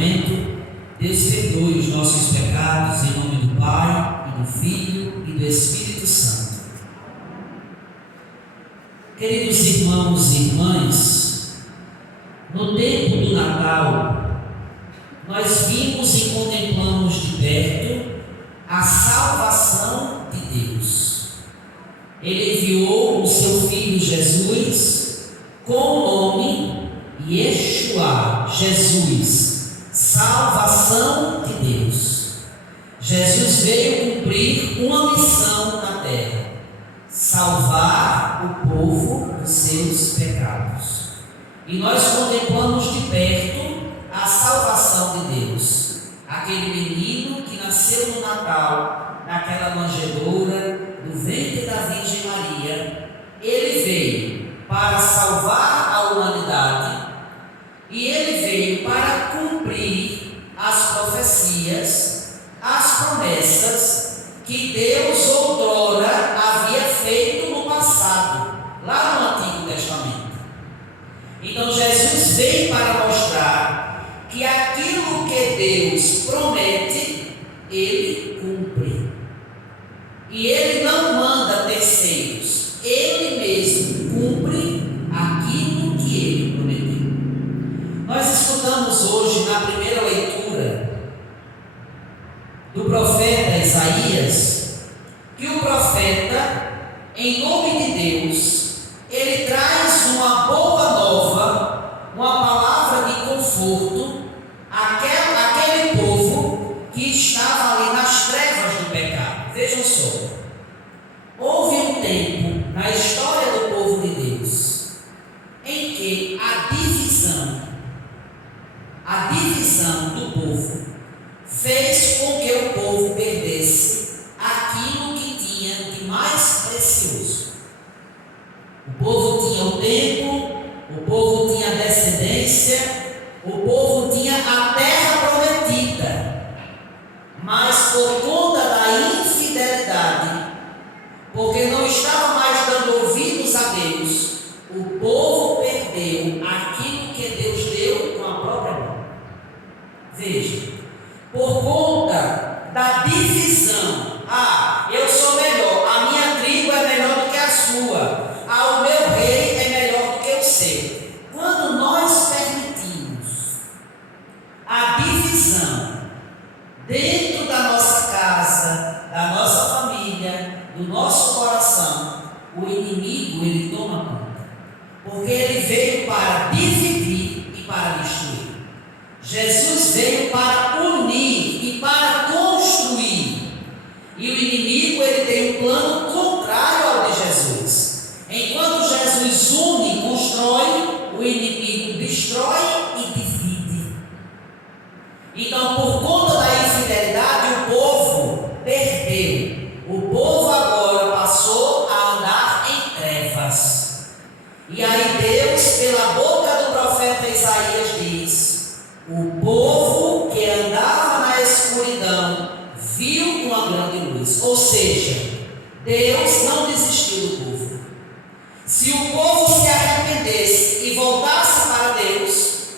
momento, Deus perdoe os nossos pecados em nome do Pai, e do Filho e do Espírito Santo. Queridos irmãos e irmãs, no tempo do Natal, nós vimos e contemplamos de perto a salvação de Deus. Ele enviou o seu Filho Jesus com o nome Yeshua, Jesus, salvação de Deus. Jesus veio cumprir uma missão na terra: salvar o povo dos seus pecados. E nós contemplamos de perto a salvação de Deus. Aquele menino que nasceu no Natal, naquela manjedoura do ventre da Virgem Maria, ele veio para salvar a humanidade e ele veio para cumprir as profecias, as promessas que Deus outrora havia feito no passado, lá no Antigo Testamento. Então Jesus veio para mostrar que aquilo que Deus promete, Ele cumpre. E Ele não manda terceiros, Ele mesmo cumpre aquilo que Ele prometeu. Nós escutamos hoje na primeira leitura do profeta Isaías, que o profeta, em nome de Deus, ele traz uma boa nova, uma palavra de conforto àquele povo que estava ali nas trevas do pecado. Vejam só, houve um tempo na história do povo de Deus em que a divisão do povo fez com que o povo perdesse aquilo que tinha de mais precioso. O povo tinha o tempo, o povo tinha a descendência, o povo tinha a terra prometida, mas por conta da infidelidade, porque não estava mais dando ouvidos a Deus, o povo perdeu aquilo que Deus deu com a própria mão. Veja, por conta da divisão, eu sou melhor, a minha tribo é melhor do que a sua, o meu rei é melhor do que o seu. Quando nós permitimos a divisão dentro da nossa casa, da nossa família, do nosso coração, o inimigo ele toma conta, porque ele veio para dividir e para destruir. Jesus veio para unir e para construir, e o inimigo ele tem um plano contrário ao de Jesus. Enquanto Jesus une e constrói, o inimigo destrói e divide. Então, por conta da infidelidade, o povo perdeu. O povo agora passou a andar em trevas. E aí Deus, pela boca do profeta Isaías, diz: o povo que andava na escuridão viu uma grande luz. Ou seja, Deus não desistiu do povo. Se o povo se arrependesse e voltasse para Deus,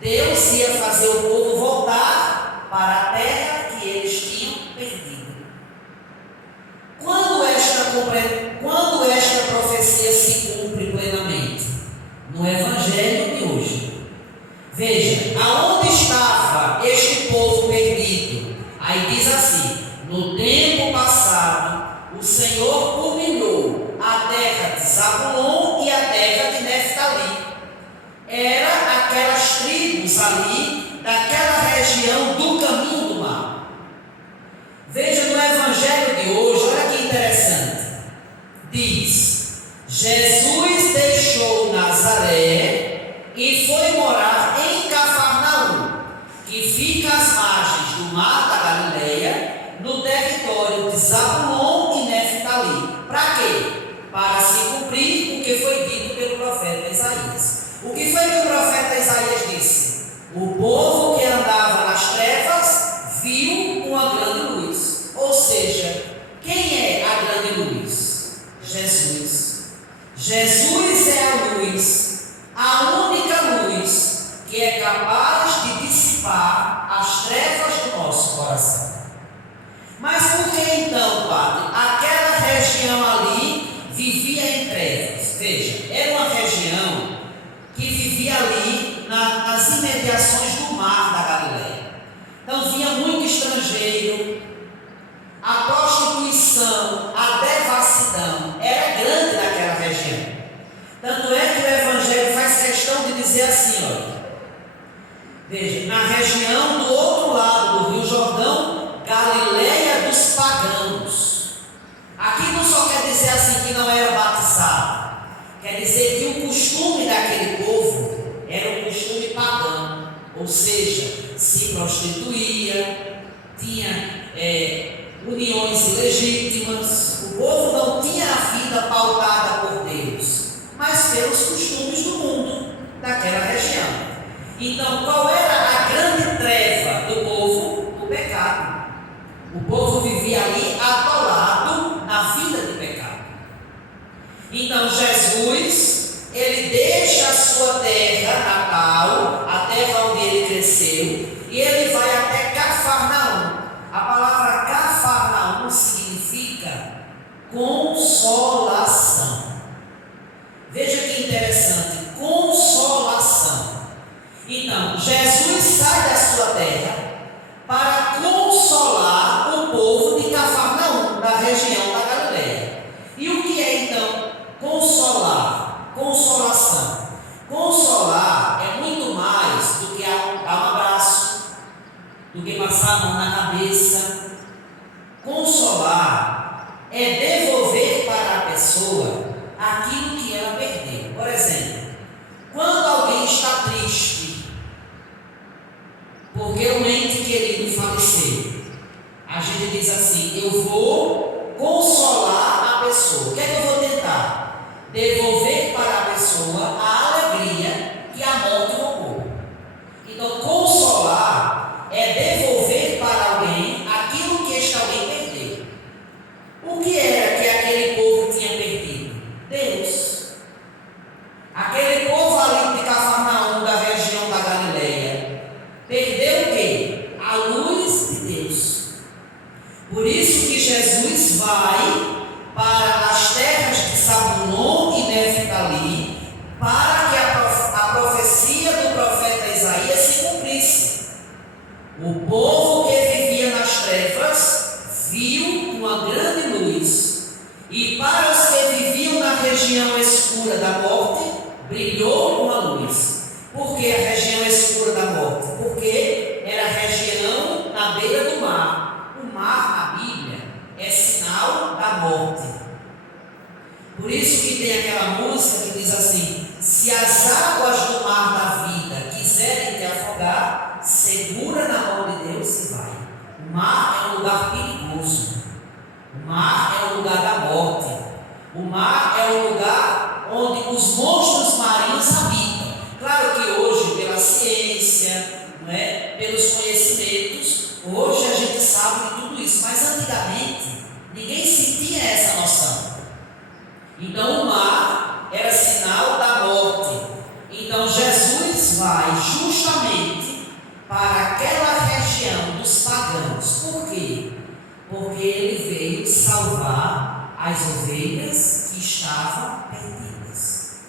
Deus ia fazer o povo voltar para a terra que eles tinham perdido. Quando esta profecia se cumpre plenamente? No Evangelho de hoje. Veja, aonde estava este povo perdido? Aí diz assim: no tempo passado, o Senhor humilhou a terra de Zabulon e a terra de Neftali. Era aquelas tribos ali, daquela região do caminho do mar. Veja no Evangelho de hoje, olha que interessante. Diz: Jesus deixou Nazaré e foi morar em Cafarnaum, que fica às margens do mar da Galileia, no território de Zabulon e Neftali. Para quê? Para se cumprir o que foi dito pelo profeta Isaías. O que foi que o profeta Isaías disse? O povo que andava nas trevas viu uma grande luz. Ou seja, quem é a grande luz? Jesus. Jesus é a luz, a única luz que é capaz de dissipar dissipar as trevas do nosso coração. Mas por que então, Padre, aquela região ali vivia em trevas? Veja, era uma região que vivia ali nas imediações do mar da Galileia. Então vinha muito estrangeiro, a prostituição, a devassidão era grande naquela região. Tanto é que o Evangelho faz questão de dizer assim, olha, veja, na região do outro lado do Rio Jordão, Galileia dos pagãos. Aqui não só quer dizer assim que não era batizado, quer dizer que o costume daquele povo era um costume pagão, ou seja, se prostituía, tinha uniões ilegítimas. O povo não tinha a vida pautada por Deus, mas pelos costumes do mundo daquela região. Então, qual era a grande treva do povo? O pecado. O povo vivia ali atolado na vida de pecado. Então, Jesus, ele deixa a sua terra natal, a terra onde ele cresceu, e ele vai até Cafarnaum. A palavra Cafarnaum significa consolação. Veja que interessante, consolação. Então, Jesus sai da sua terra para consolar o povo de Cafarnaum, da região da Galileia. E o que é então consolar? Consolação. Consolar é muito mais do que dar um abraço, do que passar a mão na cabeça. Consolar é devolver para a pessoa aquilo que ela perdeu. Por exemplo, quando alguém está triste porque um ente querido faleceu, a gente diz assim: eu vou consolar a pessoa. O que é que eu vou tentar? Devolver para a pessoa a alegria que a morte roubou. Então, consolar é devolver para alguém aquilo que este alguém perdeu. O que era que aquele povo tinha perdido? Deus. Aquele povo ali de Cafarnaum, da região da Galileia, perdeu o quê? A luz de Deus. Por isso que Jesus vai para as terras de Zabulon e Neftali, para que a profecia do profeta Isaías se cumprisse. O povo que vivia nas trevas viu uma grande luz, e para os que viviam na região escura da morte, brilhou uma luz. Por que a região escura da morte? Porque era a região na beira do mar. O mar, na Bíblia, é sinal da morte. Por isso que tem aquela música que diz assim: se as águas do mar da vida quiserem te afogar, segura na mão de Deus e vai. O mar é um lugar perigoso. O mar é um lugar da morte. O mar é um lugar onde os monstros marinhos habitam. Claro que hoje, pela ciência, não é? Pelos conhecimentos, hoje a gente sabe de tudo isso, mas antigamente ninguém sentia essa noção. Então o mar era sinal da morte. Então Jesus vai justamente para aquela região dos pagãos. Por quê? Porque ele veio salvar as ovelhas que estavam perdidas.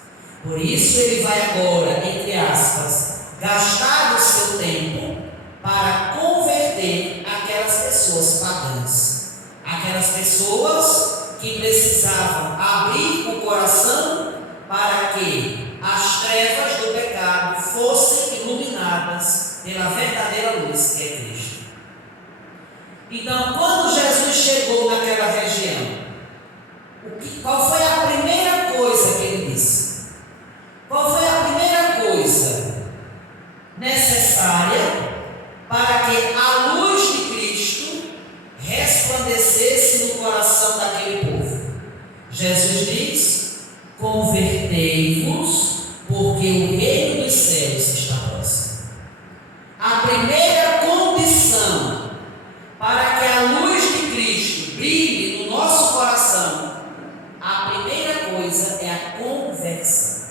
Por isso ele vai agora, entre aspas, gastar o seu tempo para converter aquelas pessoas pagãs, aquelas pessoas que precisavam abrir o coração para que as trevas do pecado fossem iluminadas pela verdadeira luz que é Cristo. Então, quando Jesus chegou naquela região, qual foi a primeira coisa que ele disse? Qual foi a primeira coisa necessária para que a luz de Cristo resplandecesse no coração daquele povo? Jesus diz: convertei-vos, porque o reino dos céus está próximo. A primeira condição para que a luz de Cristo brilhe no nosso coração, a primeira coisa é a conversão.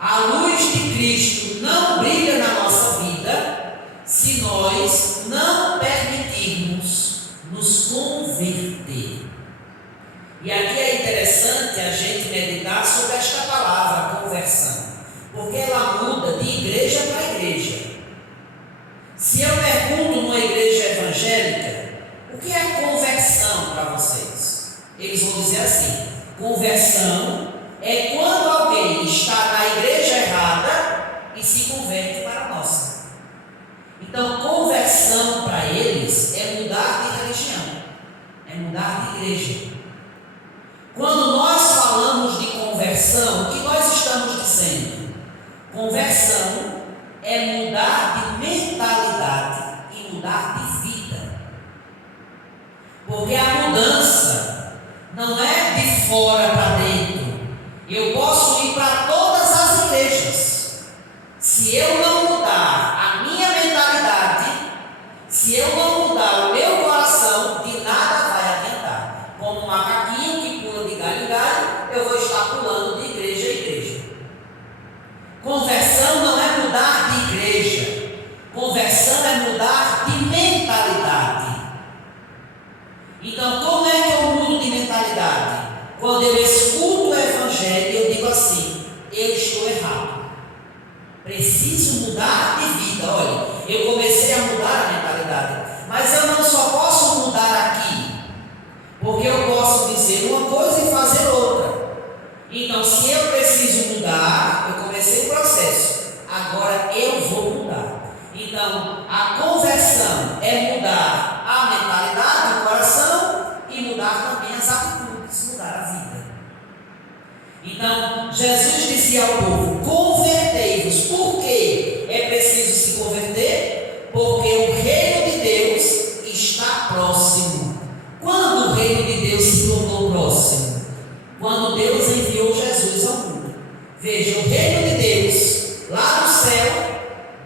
A luz de Cristo não brilha na nossa vida mudar de mentalidade e mudar de vida. Porque a mudança não é de fora para dentro. Eu posso ir para todas as igrejas. Se eu não mudar a minha mentalidade, se eu não mudar o meu coração, de nada vai adiantar. Como um macaquinho que pula de galho em galho, eu vou estar pulando de igreja em igreja. Conversão não é mudar de igreja. Conversão é mudar de mentalidade. Então, como é que eu mudo de mentalidade? Quando eu escuto o Evangelho, eu digo assim: eu estou errado. Preciso mudar de vida. Olha, eu comecei a mudar a mentalidade. Mas eu não só posso mudar aqui, porque eu posso dizer uma coisa e fazer outra. Então, se eu preciso mudar, eu comecei o processo. Agora eu vou mudar. Então, a conversão é mudar a mentalidade, o coração, e mudar também as atitudes, mudar a vida. Então, Jesus dizia ao povo: convertei-vos. Por quê é preciso se converter? Porque o reino de Deus está próximo. Quando o reino de Deus se tornou próximo? Quando Deus enviou Jesus ao mundo. Veja, o reino de Deus lá no céu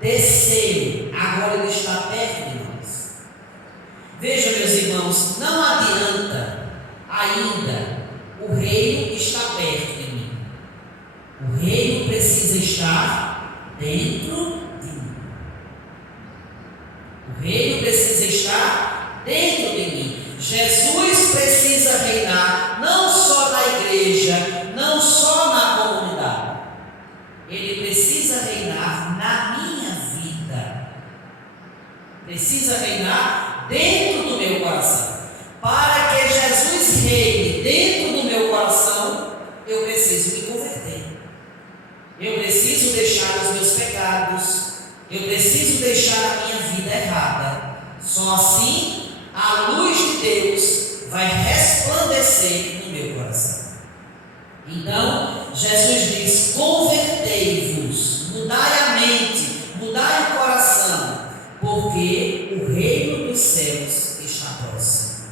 desceu, agora ele está perto de nós. Veja, meus irmãos, não adianta ainda, o reino está perto de mim. O reino precisa estar dentro de mim. O reino precisa estar dentro de mim. Jesus precisa reinar não só na igreja, não só na comunidade. Ele precisa reinar na minha vida. Precisa reinar dentro do meu coração. Para que Jesus reine dentro do meu coração, eu preciso me converter. Eu preciso deixar os meus pecados. Eu preciso deixar a minha vida errada. Só assim a luz de Deus vai resplandecer no meu coração. Então, Jesus diz: convertei-vos, mudai a mente, mudai o coração, porque o reino dos céus está próximo.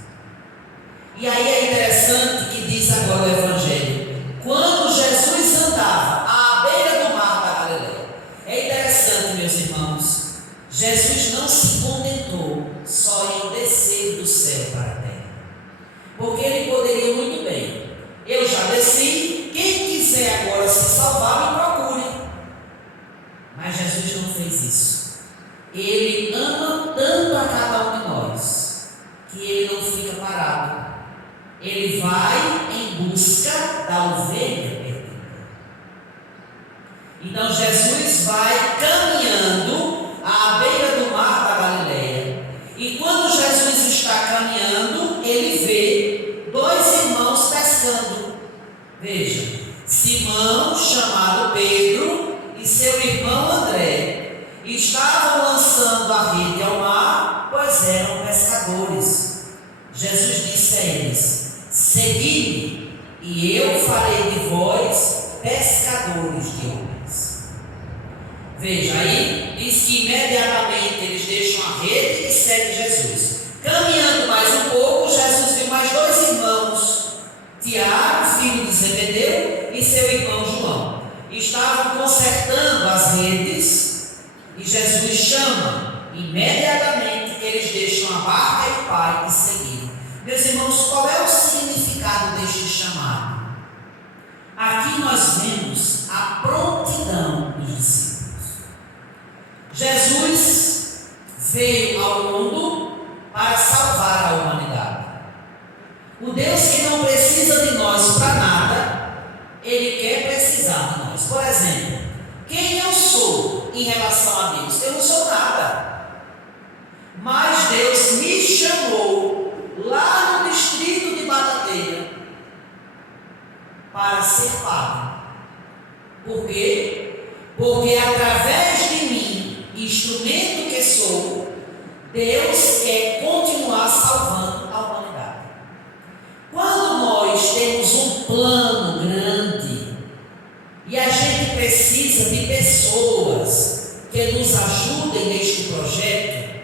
E aí é interessante que diz agora o Evangelho: quando Jesus andava à beira do mar da Galileia. É interessante, meus irmãos, Jesus não se contentou só em descer do céu para a terra, porque ele poderia muito bem: eu já desci, quem quiser agora se salvar, me procure. Mas Jesus não fez isso. Ele ama tanto a cada um de nós, que ele não fica parado. Ele vai em busca da ovelha perdida. Então Jesus vai caminhando à beira do mar da Galileia. E quando Jesus está caminhando, ele vê dois irmãos pescando. Veja, Simão, chamado Pedro, e seu irmão André estavam lançando a rede ao mar, pois eram pescadores. Jesus disse a eles: segui-me, e eu farei de vós pescadores de homens. Veja aí, diz que imediatamente eles deixam a rede e seguem Jesus. Caminhando mais um pouco, Jesus viu mais dois irmãos, Tiago, filho de Zebedeu, e seu irmão João. Estavam consertando as redes, e Jesus chama. Imediatamente eles deixam a barca e o pai e seguiram. Meus irmãos, qual é o significado deste chamado? Aqui nós vemos a prontidão dos discípulos. Jesus veio ao mundo para salvar a humanidade. O Deus que não precisa de nós para nada, Ele quer precisar de nós. Por exemplo, quem eu sou em relação a Deus? Eu não sou nada. Mas Deus me chamou lá no distrito de Batateira para ser padre. Por quê? Porque através de mim, instrumento que sou, Deus quer continuar salvando a humanidade. Quando nós temos um plano grande e a gente precisa de pessoas que nos ajudem ajudem neste projeto,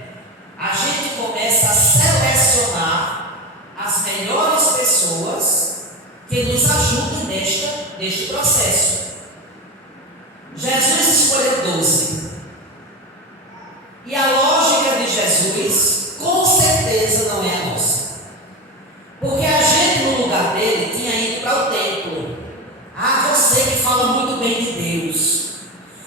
a gente começa a selecionar as melhores pessoas que nos ajudem neste processo. Jesus escolheu 12. E a lógica de Jesus, com certeza, não é a nossa. Porque a gente, no lugar dele, tinha ido para o templo. Ah, você que fala muito bem de Deus.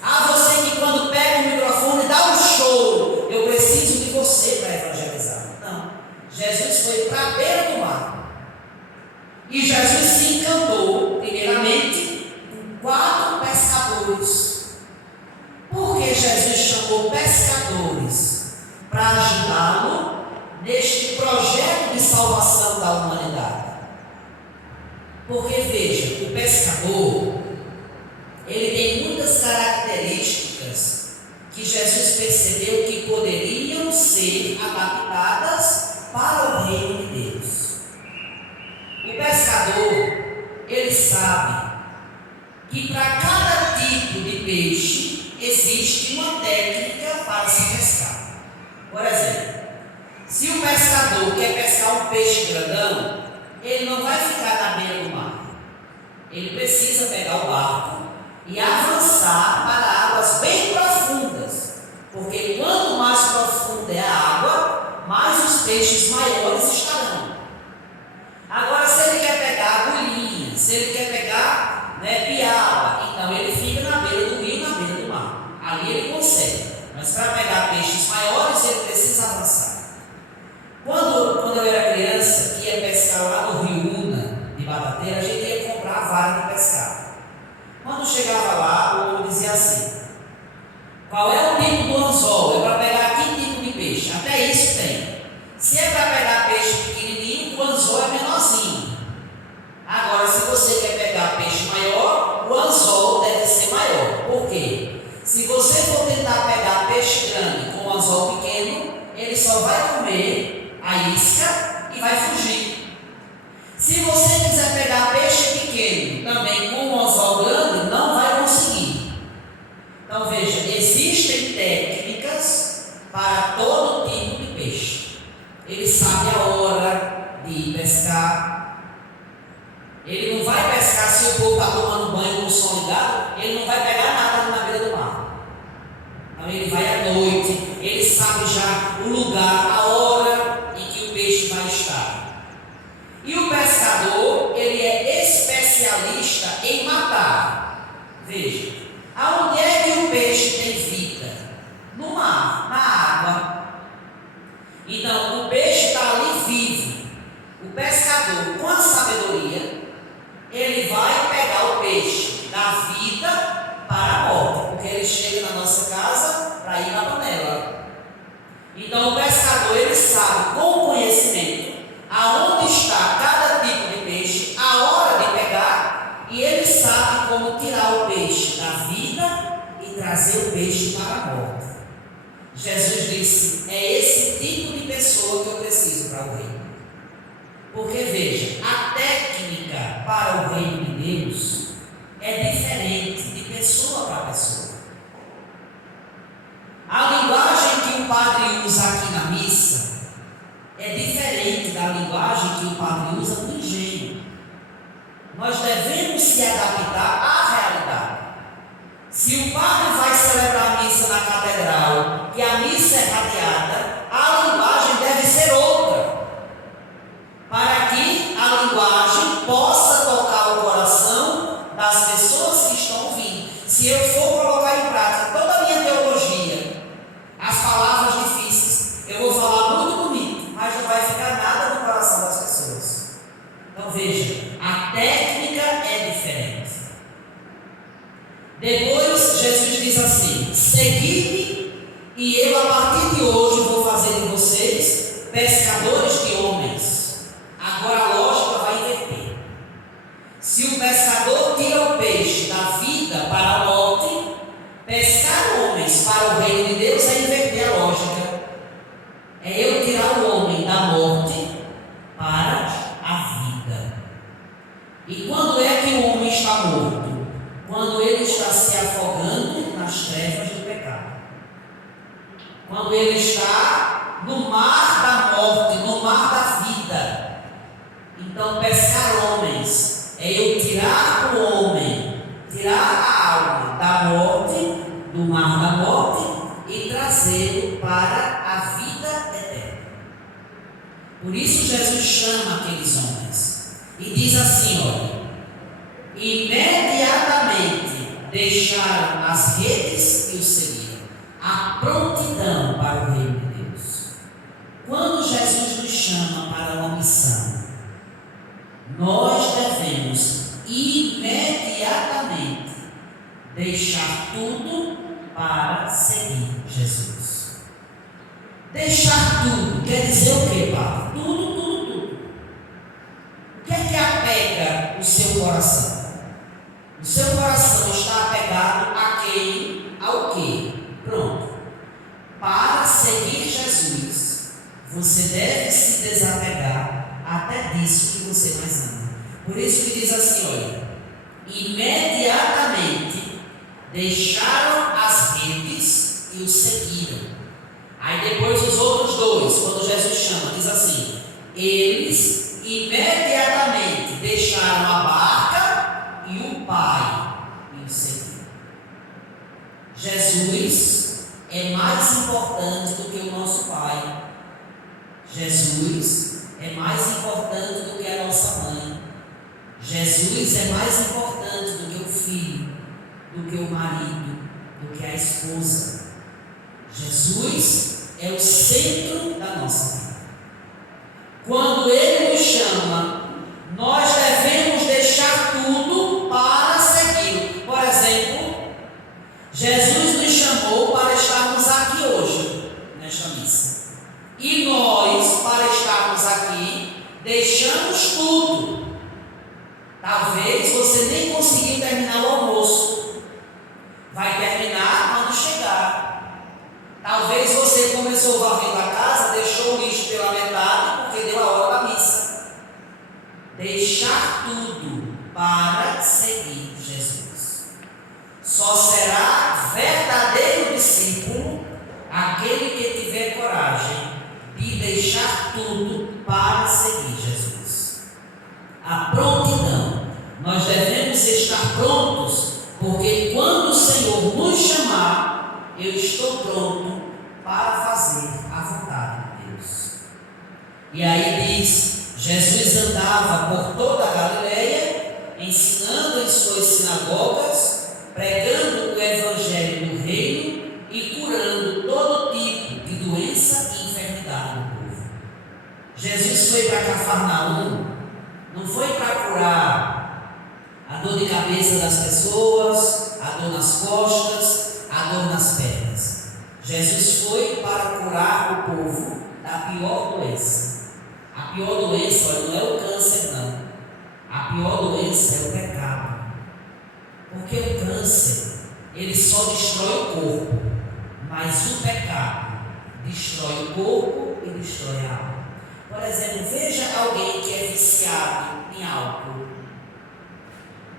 Ah, você que quando pega o microfone dá um show. Eu preciso de você para evangelizar. Não. Jesus foi para a beira do mar. E Jesus se encantou, primeiramente, com 4 pescadores. Porque Jesus chamou pescadores para ajudá-lo neste projeto de salvação da humanidade. Porque veja, o pescador, ele tem muitas características que Jesus percebeu que poderiam ser adaptadas para o reino de Deus. O pescador, ele sabe que para cada tipo de peixe existe uma técnica para se pescar. Por exemplo, se o pescador quer pescar um peixe grandão, ele não vai ficar na beira do mar. Ele precisa pegar o barco e avançar para águas bem profundas, porque quanto mais profunda é a água, mais os peixes maiores estarão. Agora, se ele quer pegar agulhinha, se ele quer pegar piaba, então ele fica na beira do rio, na beira do mar. Ali ele consegue, mas para pegar peixes maiores ele precisa avançar. Quando eu era criança, que ia pescar lá no Rio Una, de Batateira, a gente ia comprar a vara de pescar. Quando chegava lá, o homem dizia assim: qual é o tipo do anzol? É para pegar que tipo de peixe? Até isso tem. Se é para pegar peixe pequenininho, o anzol é menorzinho. Agora, se você quer pegar peixe maior, o anzol deve ser maior. Por quê? Se você for tentar pegar peixe grande com um anzol pequeno, ele só vai comer a isca e vai fugir. Se você quiser pegar peixe pequeno também com um anzol grande, não vai conseguir. Então veja, existem técnicas para todo tipo de peixe. Ele sabe a hora de pescar. Ele não vai pescar se o povo está tomando banho com o som ligado, ele não vai pegar nada na beira do mar. Então ele vai à noite, ele sabe já o lugar, a hora em que o peixe vai estar. E o pescador, ele é especialista em matar. Veja, aonde é que o peixe tem vida? No mar, na água. Então, o peixe está ali vivo. O pescador, com a sabedoria, ele vai pegar o peixe da vida para a morte, porque ele chega na nossa casa para ir na panela. Então, o pescador, ele sabe com conhecimento aonde está cada tipo de peixe, a hora de pegar, e ele sabe como tirar o peixe da vida e trazer o peixe para a morte. Jesus disse: é esse tipo de pessoa que eu preciso para o reino. Porque veja, a técnica para o reino de Deus é diferente de pessoa para pessoa. A linguagem que o padre usa aqui na missa é diferente da linguagem que o padre usa no engenho. Nós devemos se adaptar à realidade. Se o padre vai celebrar a missa na catedral, que a missa é radiada, a linguagem deve ser outra, para que a linguagem possa tocar o coração das pessoas que estão ouvindo. Se eu for colocar em prática toda a minha teologia, as palavras difíceis, eu vou falar muito bonito, mas não vai ficar nada no coração das pessoas. Então veja, a técnica é diferente. Depois Jesus diz assim: segui-me e eu a partir de hoje vou fazer de vocês pescadores de homens. Agora a lógica vai inverter. Se o pescador tira o peixe da vida para a morte, pescar homens para o reino de Deus é inverter a lógica. É eu tirar o homem da morte para a vida. E quando é que o homem está morto? Quando ele está se afogando nas trevas do pecado. quando ele está no mar da morte, no mar da vida. Então, pescar homens é eu tirar o homem, tirar a alma da morte, do mar da morte, e trazê-lo para a vida eterna. Por isso Jesus chama aqueles homens e diz assim: olha, imediatamente deixaram as redes e o seguiram. A prontidão para o reino de Deus. Quando Jesus nos chama para uma missão, nós devemos imediatamente deixar tudo para seguir Jesus. Deixar tudo quer dizer o que, Padre? Tudo. O que é que apega o seu coração? O seu coração está apegado a quem? Ao quê? Pronto. Para seguir Jesus, você deve se desapegar até disso que você mais ama. Por isso que diz assim, olha, imediatamente deixaram as redes e o seguiram. Aí depois os outros dois, quando Jesus chama, diz assim: eles imediatamente deixaram a barca e o Pai e o seguiram. Jesus é mais importante do que o nosso Pai. Jesus é mais importante do que a nossa mãe. Jesus é mais importante do que o filho, do que o marido, do que a esposa. Jesus é o centro da nossa vida. Quando Ele nos chama, nós devemos deixar tudo para segui-lo. Por exemplo, Jesus nos chamou para estarmos aqui hoje, nesta missa. E nós, para estarmos aqui, deixamos tudo. Talvez você nem conseguiu terminar o almoço. Vai terminar quando chegar. Talvez você começou varrendo a casa, deixou o lixo pela metade porque deu a hora da missa. Deixar tudo para seguir Jesus. Só será verdadeiro discípulo aquele que tiver coragem de deixar tudo para seguir Jesus. A prontidão. Nós devemos estar prontos, porque quando o Senhor nos chamar, eu estou pronto para fazer a vontade de Deus. E aí diz, Jesus andava por toda a Galileia, ensinando em suas sinagogas, pregando o evangelho do reino e curando todo tipo de doença e enfermidade no povo. Jesus foi para Cafarnaum, não foi para curar a dor de cabeça das pessoas, a dor nas costas, a dor nas pernas. Jesus foi para curar o povo da pior doença. A pior doença, olha, não é o câncer, não. A pior doença é o pecado. Porque o câncer, ele só destrói o corpo, mas o pecado destrói o corpo e destrói a alma. Por exemplo, veja alguém que é viciado em álcool.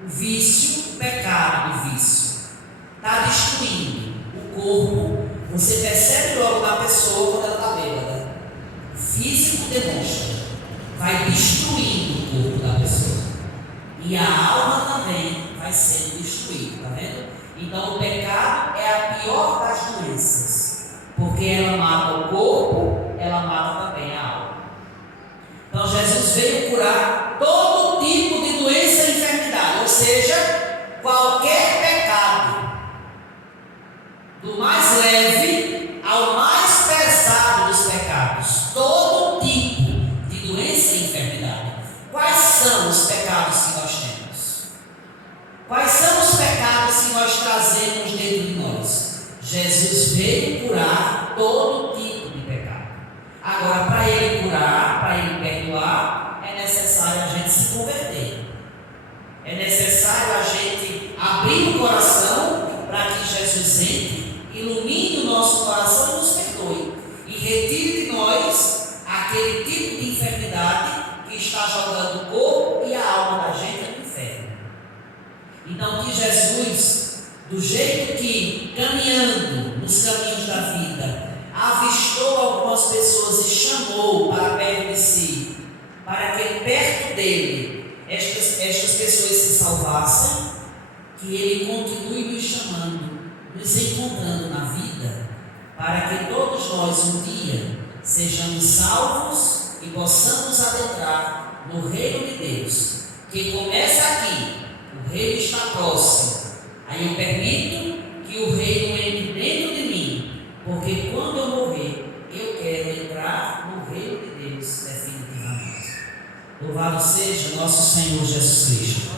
O vício, o pecado do vício, está destruindo o corpo. Você percebe logo na pessoa quando ela está bêbada. O físico demonstra, vai destruindo o corpo da pessoa. E a alma também vai sendo destruída, está vendo? Então o pecado é a pior das doenças, porque ela mata o corpo, ela mata também a alma. Então Jesus veio curar todo tipo de doença e enfermidade, ou seja, qualquer pecado, do mais leve ao mais pesado dos pecados, todo tipo de doença e enfermidade. Quais são os pecados que nós temos? Quais são os pecados que nós trazemos dentro de nós? Jesus veio curar todo tipo de pecado. Agora, para Ele curar, para Ele perdoar, é necessário a gente se converter. É necessário a gente abrir o coração para que Jesus entre, ilumine o nosso coração e nos perdoe. E retire de nós aquele tipo de enfermidade que está jogando o corpo e a alma da gente no inferno. Então, que Jesus, do jeito que, caminhando nos caminhos da vida, que Ele continue nos chamando, nos encontrando na vida, para que todos nós um dia sejamos salvos e possamos adentrar no reino de Deus, que começa aqui, o reino está próximo. Aí eu permito que o reino entre dentro de mim, porque quando eu morrer, eu quero entrar no reino de Deus definitivamente. Louvado seja nosso Senhor Jesus Cristo.